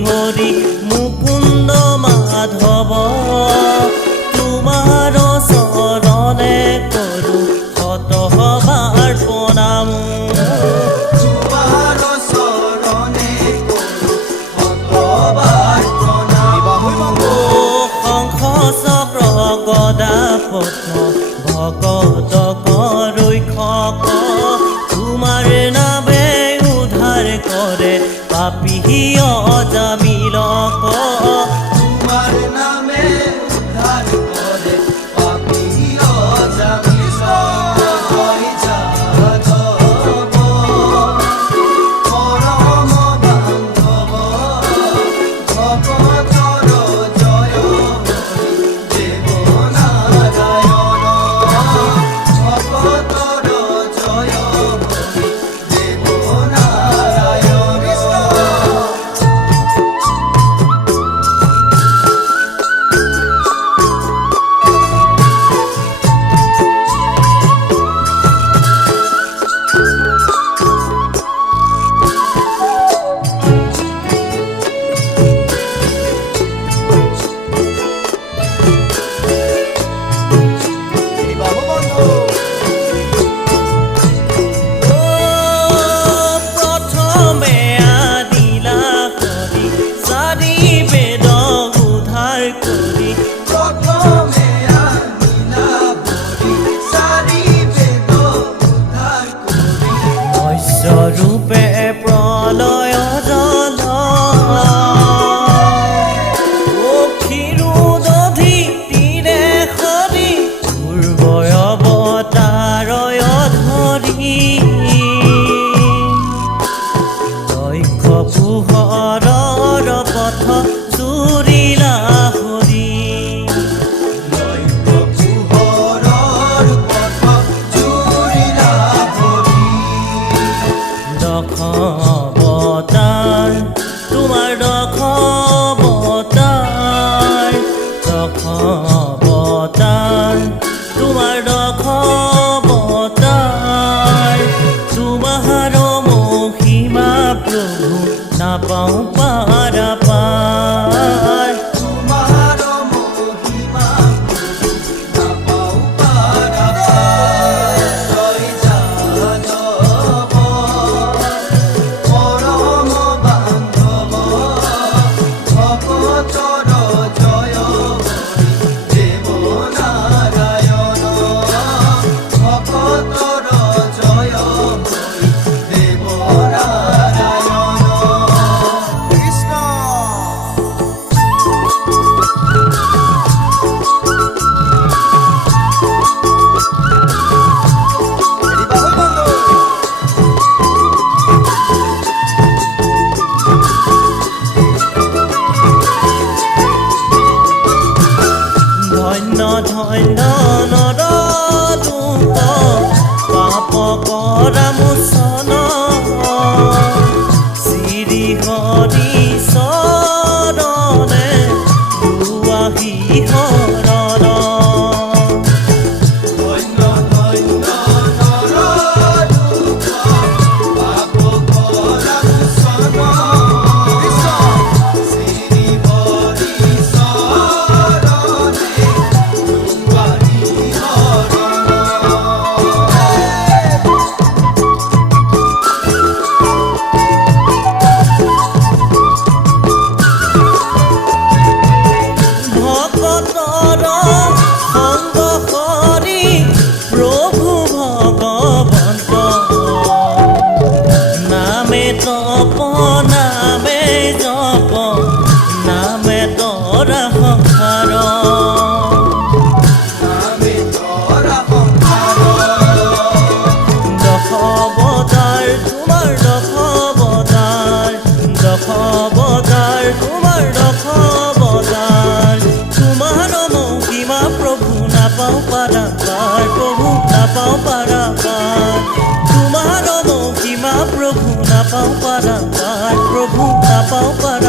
হরি মুকুন্দ মাধব তোমার চরণে করু শতবার প্রণাম তোমার চরণে করু শতবার প্রণাম শঙ্খ চক্র গদা পদ্ম ভকত রক্ষক তোমার নামে উদ্ধার করে পাপী অজামিলক তোমার নামে উদ্ধার করে পাপী অজামিলক জয় যাদব পরম বান্ধব ভকতর জয় হরি দেব নারায়ণ ভকতর জয় হরি দেব নারায়ণ রূপে প্রলয় জল ক্ষীরোদধি তীরে হরি পূর্বয় অবতারয় ধৰি দক্ষ পোহৰৰ পথ চুৰিলা হৰি অবতার তোমার অবতার অবতার তোমার অবতার তোমার মহিমা প্রভু না পাও পারাপার তোমার মহিমা প্রভু না পাও পারাপার জয় যাদব পরম বান্ধব ভকতর জয় হরি দেব নারায়ণ ভকতৰ সংগ কৰি প্ৰভু ভগৱন্ত নামে তপ নামে জপ নামে তৰা সংসাৰ নামে তৰা সংসাৰ দশবতাৰ তোমাৰ দশবতাৰ দশবতাৰ তোমাৰ দশবতাৰ তোমাৰ মহিমা প্ৰভু নাপাওঁ পাৰাপাৰ প্ৰভু নাপাওঁ পাৰাপাৰ তোমাৰ মহিমা প্ৰভু নাপাওঁ পাৰাপাৰ প্ৰভু নাপাওঁ পাৰাপাৰ